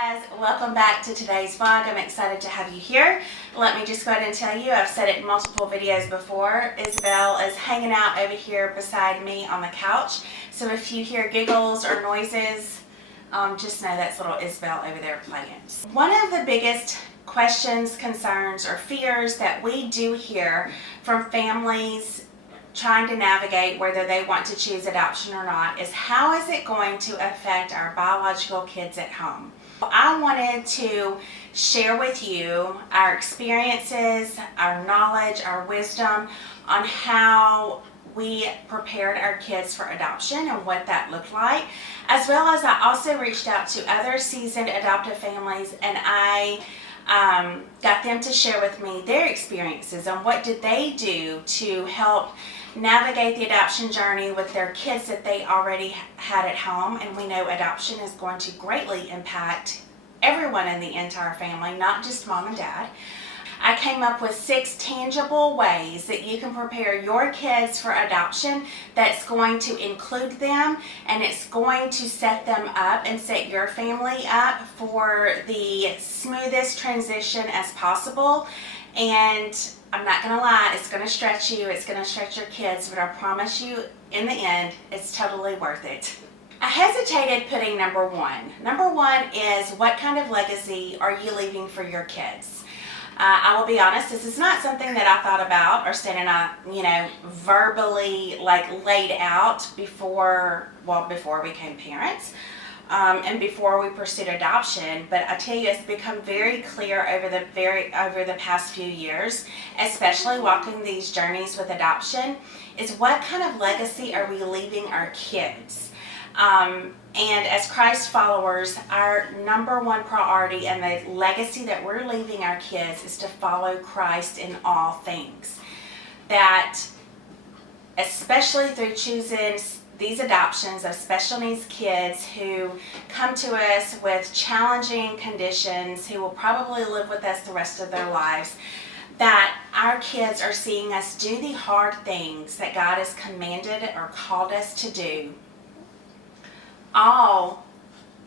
guys, welcome back to today's vlog. I'm excited to have you here. Let me just go ahead and tell you, I've said it in multiple videos before, Isabel is hanging out over here beside me on the couch. So if you hear giggles or noises, just know that's little Isabel over there playing. One of the biggest questions, concerns, or fears that we do hear from families trying to navigate whether they want to choose adoption or not is, how is it going to affect our biological kids at home? I wanted to share with you our experiences, our knowledge, our wisdom on how we prepared our kids for adoption and what that looked like, as well as I also reached out to other seasoned adoptive families and I got them to share with me their experiences on what did they do to help navigate the adoption journey with their kids that they already had at home. And we know adoption is going to greatly impact everyone in the entire family, not just mom and dad. I came up with 6 tangible ways that you can prepare your kids for adoption that's going to include them and it's going to set them up and set your family up for the smoothest transition as possible. And I'm not going to lie, it's going to stretch you, it's going to stretch your kids, but I promise you, in the end, it's totally worth it. I hesitated putting number one. Number one is, what kind of legacy are you leaving for your kids? I will be honest, this is not something that I thought about or said and verbally laid out before we became parents. And before we pursued adoption, but I tell you, it's become very clear over the past few years, especially walking these journeys with adoption, is what kind of legacy are we leaving our kids? And as Christ followers, our number one priority and the legacy that we're leaving our kids is to follow Christ in all things. That, especially through choosing these adoptions of special needs kids who come to us with challenging conditions, who will probably live with us the rest of their lives, that our kids are seeing us do the hard things that God has commanded or called us to do, all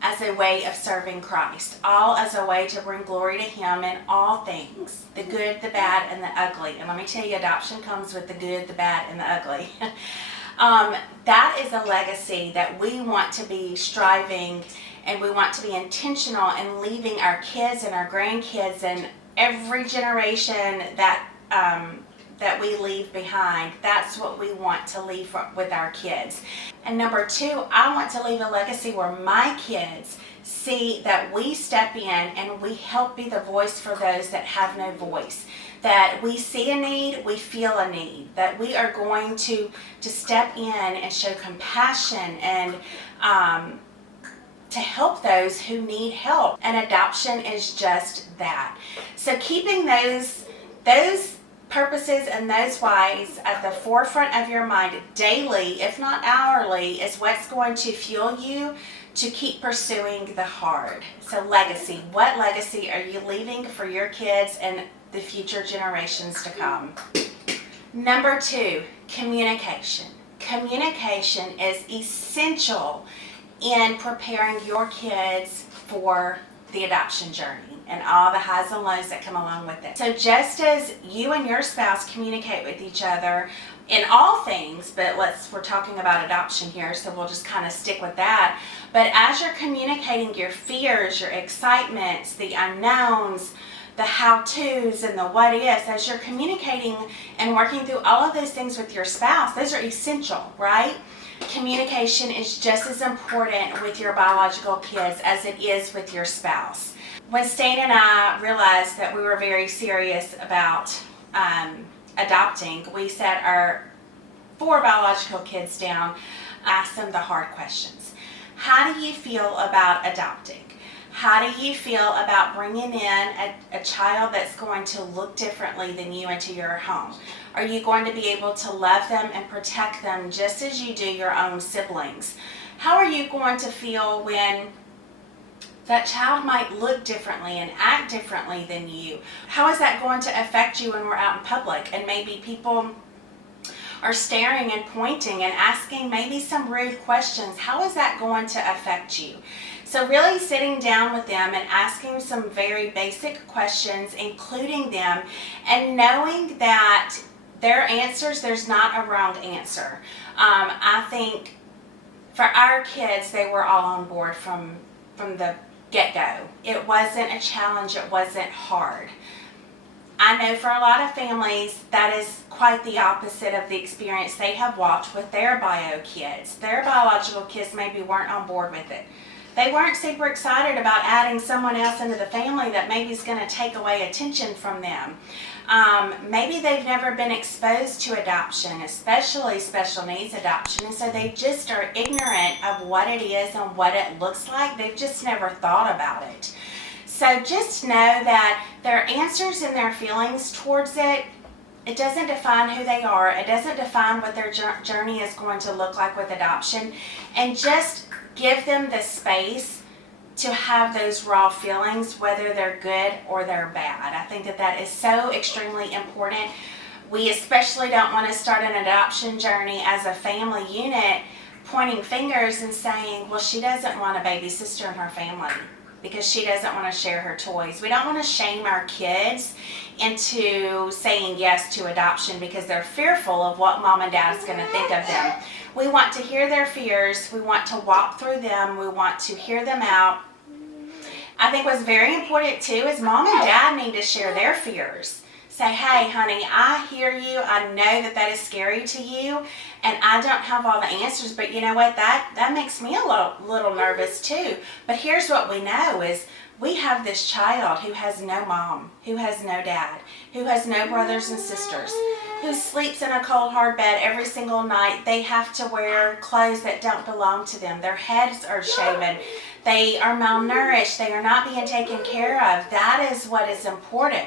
as a way of serving Christ, all as a way to bring glory to Him in all things, the good, the bad, and the ugly. And let me tell you, adoption comes with the good, the bad, and the ugly. That is a legacy that we want to be striving and we want to be intentional in leaving our kids and our grandkids and every generation that we leave behind. That's what we want to leave with our kids. And number 2, I want to leave a legacy where my kids see that we step in and we help be the voice for those that have no voice. That we see a need, we feel a need, that we are going to step in and show compassion and to help those who need help. And adoption is just that. So keeping those purposes and those whys at the forefront of your mind daily, if not hourly, is what's going to fuel you to keep pursuing the hard. So legacy. What legacy are you leaving for your kids and the future generations to come? Number 2, communication. Communication is essential in preparing your kids for the adoption journey and all the highs and lows that come along with it. So just as you and your spouse communicate with each other in all things, but we're talking about adoption here, so we'll just kind of stick with that. But as you're communicating your fears, your excitements, the unknowns, the how-tos and the what-ifs, as you're communicating and working through all of those things with your spouse, those are essential, right? Communication is just as important with your biological kids as it is with your spouse. When Stan and I realized that we were very serious about adopting, we sat our 4 biological kids down, asked them the hard questions. How do you feel about adopting? How do you feel about bringing in a child that's going to look differently than you into your home? Are you going to be able to love them and protect them just as you do your own siblings? How are you going to feel when that child might look differently and act differently than you? How is that going to affect you when we're out in public and maybe people are staring and pointing and asking maybe some rude questions? How is that going to affect you? So really sitting down with them and asking some very basic questions, including them, and knowing that their answers, there's not a wrong answer. I think for our kids, they were all on board from the get-go. It wasn't a challenge, it wasn't hard. I know for a lot of families, that is quite the opposite of the experience they have walked with their bio kids. Their biological kids maybe weren't on board with it. They weren't super excited about adding someone else into the family that maybe is going to take away attention from them. Maybe they've never been exposed to adoption, especially special needs adoption, and so they just are ignorant of what it is and what it looks like. They've just never thought about it. So just know that their answers and their feelings towards it, it doesn't define who they are. It doesn't define what their journey is going to look like with adoption. And just give them the space to have those raw feelings, whether they're good or they're bad. I think that is so extremely important. We especially don't want to start an adoption journey as a family unit pointing fingers and saying, well, she doesn't want a baby sister in her family because she doesn't want to share her toys. We don't want to shame our kids into saying yes to adoption because they're fearful of what mom and dad is going to think of them. We want to hear their fears. We want to walk through them. We want to hear them out. I think what's very important too is mom and dad need to share their fears. Say, hey, honey, I hear you. I know that is scary to you, and I don't have all the answers, but you know what? That makes me a little nervous too. But here's what we know is we have this child who has no mom, who has no dad, who has no brothers and sisters, who sleeps in a cold, hard bed every single night. They have to wear clothes that don't belong to them. Their heads are shaven. They are malnourished. They are not being taken care of. That is what is important.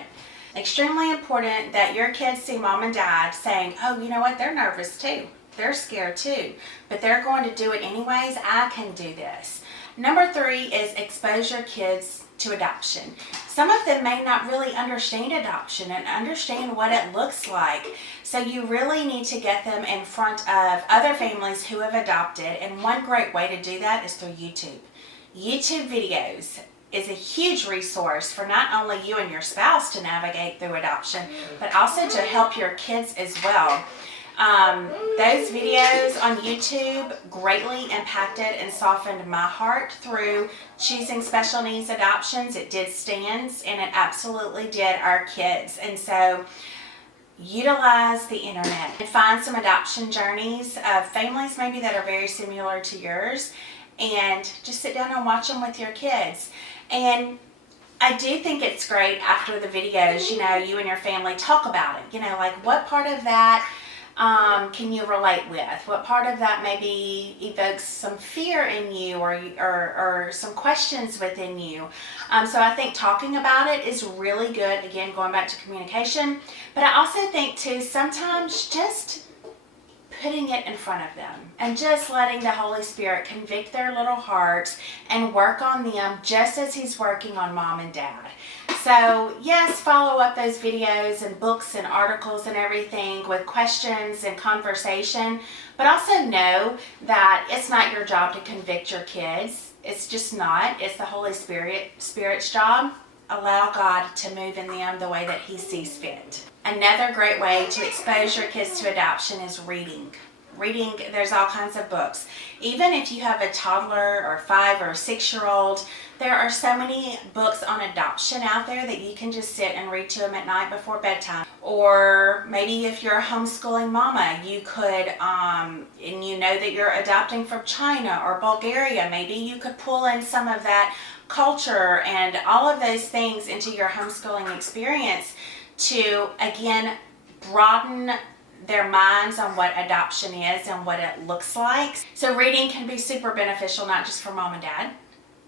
Extremely important that your kids see mom and dad saying, oh, you know what, they're nervous too. They're scared too, but they're going to do it anyways. I can do this. Number 3 is expose your kids to adoption. Some of them may not really understand adoption and understand what it looks like. So you really need to get them in front of other families who have adopted. And one great way to do that is through YouTube. YouTube videos is a huge resource for not only you and your spouse to navigate through adoption, but also to help your kids as well. Those videos on YouTube greatly impacted and softened my heart through choosing special needs adoptions. It did Stan's, and it absolutely did our kids. And so utilize the internet and find some adoption journeys of families maybe that are very similar to yours, and just sit down and watch them with your kids. And I do think it's great after the videos, you and your family talk about it. Like what part of that can you relate with? What part of that maybe evokes some fear in you or some questions within you? So I think talking about it is really good. Again, going back to communication. But I also think too, sometimes just putting it in front of them and just letting the Holy Spirit convict their little hearts and work on them just as He's working on mom and dad. So yes, follow up those videos and books and articles and everything with questions and conversation, but also know that it's not your job to convict your kids. It's just not. It's the Holy Spirit's job. Allow God to move in them the way that He sees fit. Another great way to expose your kids to adoption is reading. Reading, there's all kinds of books. Even if you have a toddler or 5 or 6-year-old, there are so many books on adoption out there that you can just sit and read to them at night before bedtime. Or maybe if you're a homeschooling mama, you could, and you know that you're adopting from China or Bulgaria, maybe you could pull in some of that culture and all of those things into your homeschooling experience to, again, broaden their minds on what adoption is and what it looks like. So reading can be super beneficial, not just for mom and dad,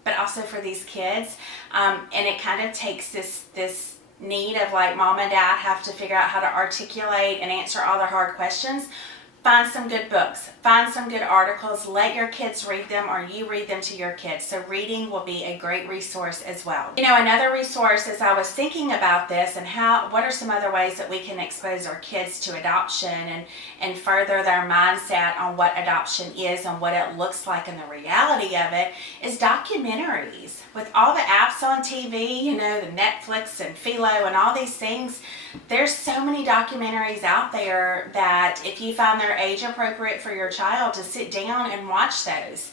but also for these kids. And it kind of takes this need of like mom and dad have to figure out how to articulate and answer all the hard questions. Find some good books, find some good articles, let your kids read them or you read them to your kids. So reading will be a great resource as well. You know, another resource as I was thinking about this and what are some other ways that we can expose our kids to adoption and further their mindset on what adoption is and what it looks like and the reality of it is documentaries. With all the apps on TV, you know, the Netflix and Philo and all these things, there's so many documentaries out there that if you find they're age appropriate for your child, to sit down and watch those.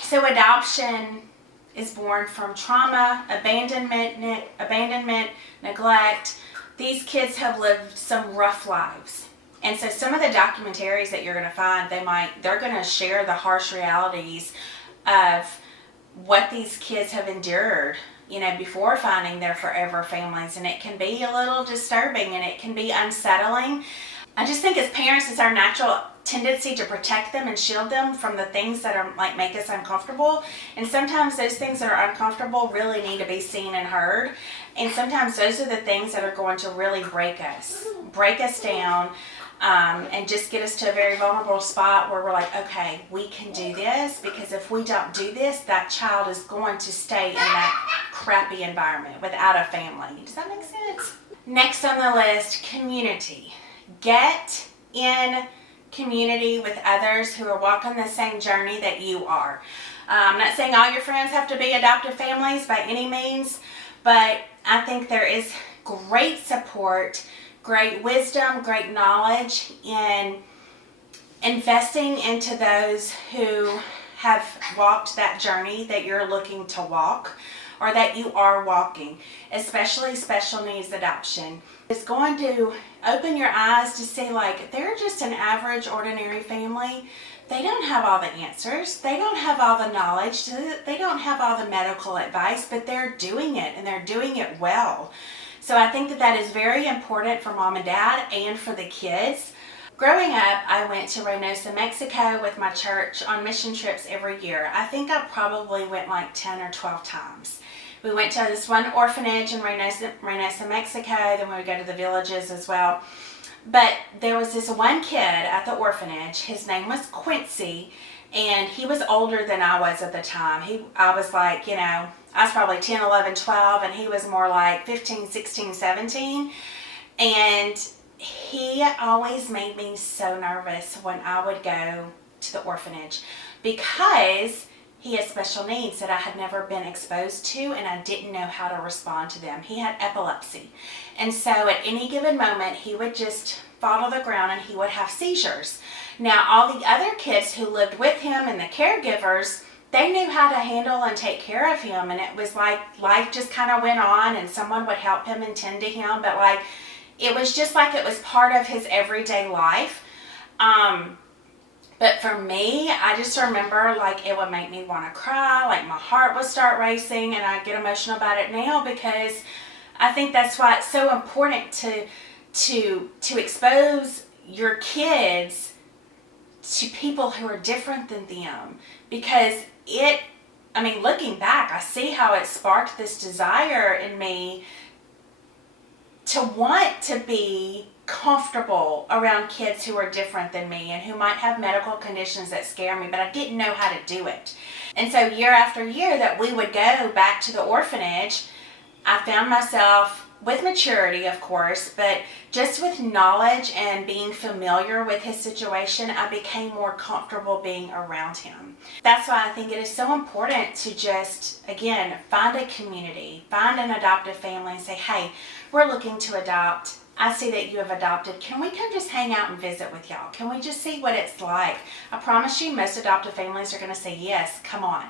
So adoption is born from trauma, abandonment, neglect. These kids have lived some rough lives. And so some of the documentaries that you're going to find, they're going to share the harsh realities of what these kids have endured, you know, before finding their forever families. And it can be a little disturbing and it can be unsettling. I just think as parents, it's our natural tendency to protect them and shield them from the things that are like make us uncomfortable. And sometimes those things that are uncomfortable really need to be seen and heard. And sometimes those are the things that are going to really break us down, and just get us to a very vulnerable spot where we're like, okay, we can do this, because if we don't do this, that child is going to stay in that crappy environment without a family. Does that make sense? Next on the list, community. Get in community with others who are walking the same journey that you are. I'm not saying all your friends have to be adoptive families by any means, but I think there is great support, great wisdom, great knowledge in investing into those who have walked that journey that you're looking to walk or that you are walking, especially special needs adoption. It's going to open your eyes to see, like, they're just an average, ordinary family. They don't have all the answers. They don't have all the knowledge. They don't have all the medical advice, but they're doing it, and they're doing it well. So I think that is very important for mom and dad and for the kids. Growing up, I went to Reynosa, Mexico with my church on mission trips every year. I think I probably went like 10 or 12 times. We went to this one orphanage in Reynosa, Mexico, then we would go to the villages as well. But there was this one kid at the orphanage. His name was Quincy, and he was older than I was at the time. I was like, you know, I was probably 10, 11, 12, and he was more like 15, 16, 17. And he always made me so nervous when I would go to the orphanage because he had special needs that I had never been exposed to, and I didn't know how to respond to them. He had epilepsy. And so at any given moment, he would just fall to the ground and he would have seizures. Now, all the other kids who lived with him and the caregivers, they knew how to handle and take care of him. And it was like life just kind of went on and someone would help him and tend to him. But like, it was just like it was part of his everyday life. But for me, I just remember like it would make me want to cry, like my heart would start racing, and I get emotional about it now because I think that's why it's so important to expose your kids to people who are different than them, because looking back, I see how it sparked this desire in me to want to be comfortable around kids who are different than me and who might have medical conditions that scare me, but I didn't know how to do it. And so year after year that we would go back to the orphanage, I found myself, with maturity of course, but just with knowledge and being familiar with his situation, I became more comfortable being around him. That's why I think it is so important to just, again, find a community, find an adoptive family and say, hey, we're looking to adopt. I see that you have adopted. Can we come just hang out and visit with y'all? Can we just see what it's like? I promise you most adoptive families are going to say, yes, come on.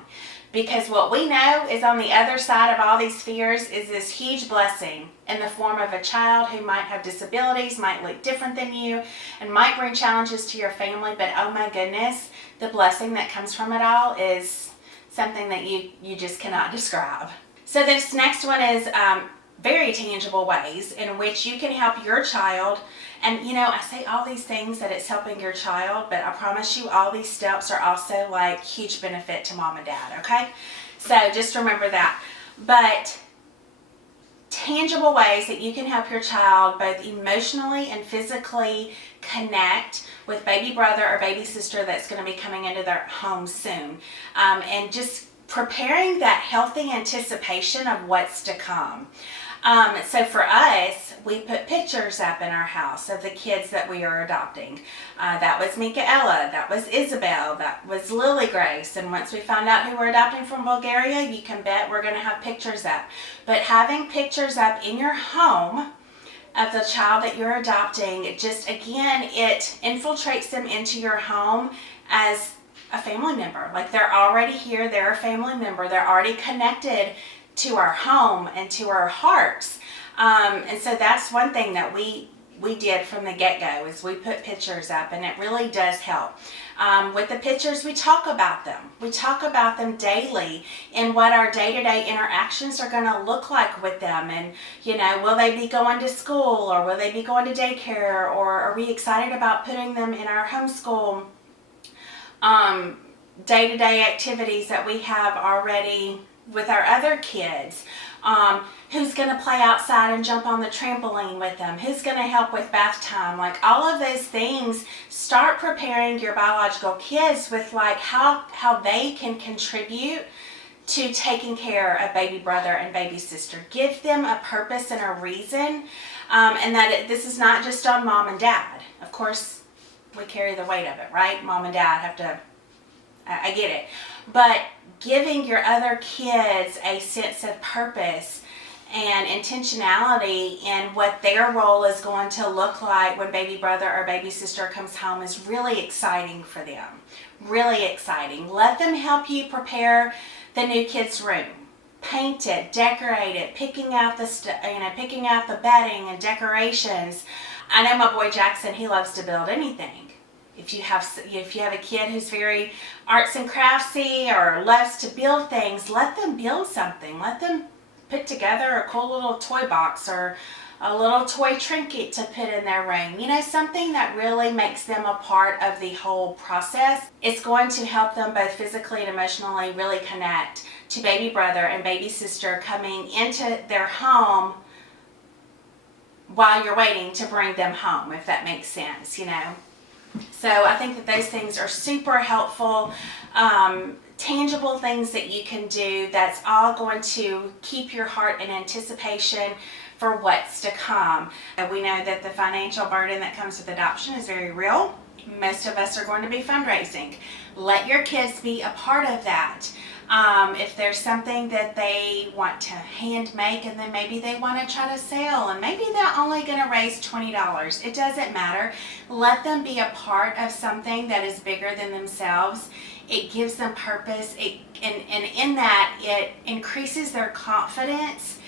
Because what we know is on the other side of all these fears is this huge blessing in the form of a child who might have disabilities, might look different than you, and might bring challenges to your family. But oh my goodness, the blessing that comes from it all is something that you just cannot describe. So this next one is very tangible ways in which you can help your child. And you know, I say all these things that it's helping your child, but I promise you all these steps are also like huge benefit to mom and dad, okay? So just remember that. But tangible ways that you can help your child both emotionally and physically connect with baby brother or baby sister that's going to be coming into their home soon, and just preparing that healthy anticipation of what's to come. So for us, we put pictures up in our house of the kids that we are adopting. That was Michaela, that was Isabel, that was Lily Grace. And once we found out who we're adopting from Bulgaria, you can bet we're going to have pictures up. But having pictures up in your home of the child that you're adopting, just again, it infiltrates them into your home as a family member. Like they're already here, they're a family member, they're already connected to our home and to our hearts. And so that's one thing that we did from the get-go, is we put pictures up, and it really does help. With the pictures, we talk about them. We talk about them daily and what our day-to-day interactions are going to look like with them. And, you know, will they be going to school, or will they be going to daycare, or are we excited about putting them in our homeschool day-to-day activities that we have already with our other kids? Who's going to play outside and jump on the trampoline with them? Who's going to help with bath time? Like all of those things, start preparing your biological kids with like how they can contribute to taking care of baby brother and baby sister. Give them a purpose and a reason, and that this is not just on mom and dad. Of course, we carry the weight of it, right? Mom and dad have to, I get it. But giving your other kids a sense of purpose and intentionality in what their role is going to look like when baby brother or baby sister comes home is really exciting for them. Really exciting. Let them help you prepare the new kid's room. Paint it, decorate it, picking out the bedding and decorations. I know my boy Jackson, he loves to build anything. If you have a kid who's very arts and craftsy or loves to build things, let them build something. Let them put together a cool little toy box or a little toy trinket to put in their room. You know, something that really makes them a part of the whole process. It's going to help them both physically and emotionally really connect to baby brother and baby sister coming into their home while you're waiting to bring them home, if that makes sense, you know. So I think that those things are super helpful, tangible things that you can do that's all going to keep your heart in anticipation for what's to come. And we know that the financial burden that comes with adoption is very real. Most of us are going to be fundraising. Let your kids be a part of that. If there's something that they want to hand make and then maybe they want to try to sell and maybe they're only going to raise $20, it doesn't matter. Let them be a part of something that is bigger than themselves. It gives them purpose, and in that it increases their confidence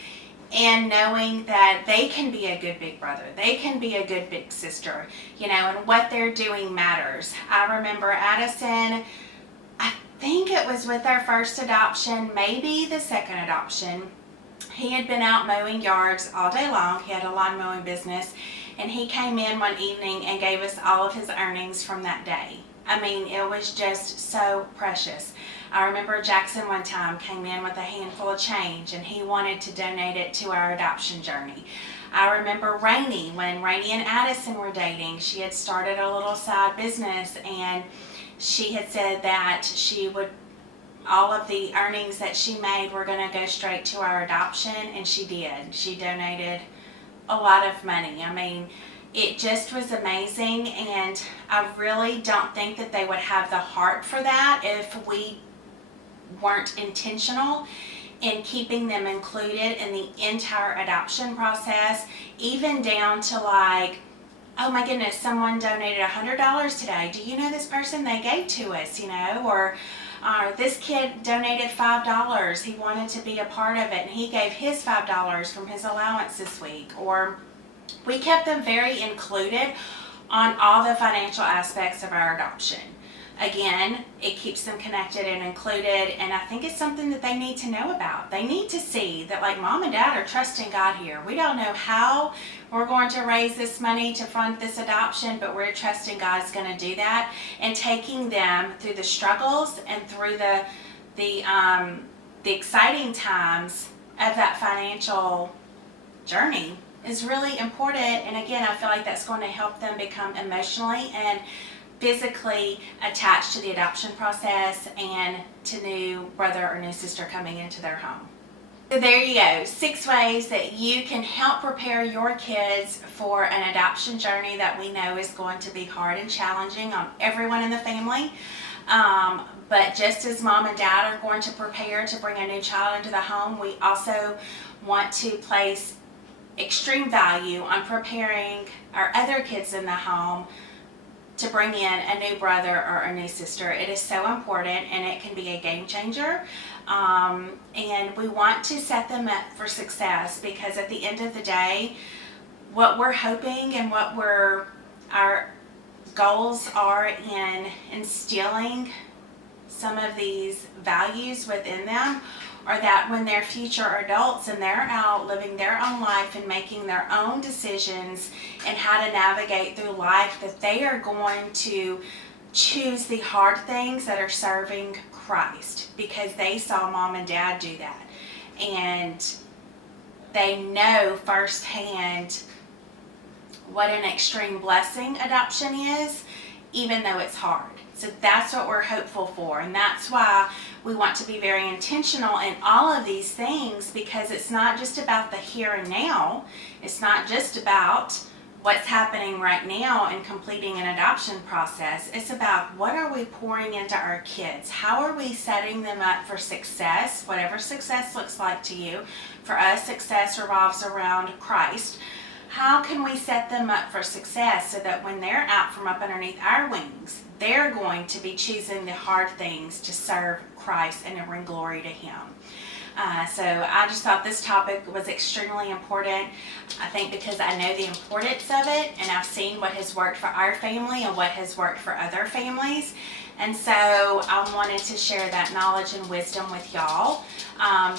and knowing that they can be a good big brother, they can be a good big sister, you know, and what they're doing matters. I remember Addison, I think it was with our first adoption, maybe the second adoption. He had been out mowing yards all day long. He had a lawn mowing business, and he came in one evening and gave us all of his earnings from that day. I mean, it was just so precious. I remember Jackson one time came in with a handful of change, and he wanted to donate it to our adoption journey. I remember Rainey, when Rainey and Addison were dating, she had started a little side business, and she had said that all of the earnings that she made were going to go straight to our adoption, and she did. She donated a lot of money. I mean, it just was amazing, and I really don't think that they would have the heart for that if we weren't intentional in keeping them included in the entire adoption process, even down to like, oh my goodness, someone donated $100 today. Do you know this person? They gave to us, you know, or this kid donated $5. He wanted to be a part of it, and he gave his $5 from his allowance this week. Or we kept them very included on all the financial aspects of our adoption. Again, it keeps them connected and included, and I think it's something that they need to know about. They need to see that, like, mom and dad are trusting God here. We don't know how we're going to raise this money to fund this adoption, but we're trusting God's going to do that, and taking them through the struggles and through the exciting times of that financial journey is really important. And again, I feel like that's going to help them become emotionally and physically attached to the adoption process and to new brother or new sister coming into their home. So there you go, 6 ways that you can help prepare your kids for an adoption journey that we know is going to be hard and challenging on everyone in the family. But just as mom and dad are going to prepare to bring a new child into the home, we also want to place extreme value on preparing our other kids in the home to bring in a new brother or a new sister. It is so important, and it can be a game changer. And we want to set them up for success, because at the end of the day, what we're hoping and what our goals are in instilling some of these values within them are that when they're future adults and they're out living their own life and making their own decisions and how to navigate through life, that they are going to choose the hard things that are serving Christ, because they saw mom and dad do that. And they know firsthand what an extreme blessing adoption is, even though it's hard. So that's what we're hopeful for, and that's why we want to be very intentional in all of these things, because it's not just about the here and now. It's not just about what's happening right now and completing an adoption process. It's about what are we pouring into our kids? How are we setting them up for success, whatever success looks like to you. For us, success revolves around Christ. How can we set them up for success so that when they're out from up underneath our wings, they're going to be choosing the hard things to serve Christ and to bring glory to Him. So I just thought this topic was extremely important. I think because I know the importance of it, and I've seen what has worked for our family and what has worked for other families. And so I wanted to share that knowledge and wisdom with y'all,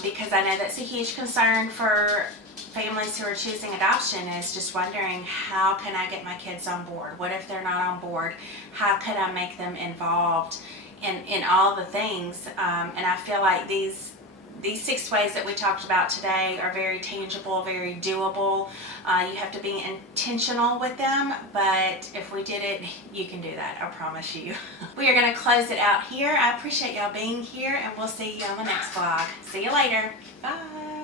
because I know that's a huge concern for families who are choosing adoption, is just wondering, how can I get my kids on board? What if they're not on board? How could I make them involved in all the things? And I feel like these 6 ways that we talked about today are very tangible, very doable. You have to be intentional with them, but if we did it, you can do that, I promise you. We are going to close it out here. I appreciate y'all being here, and we'll see you on the next vlog. See you later. Bye.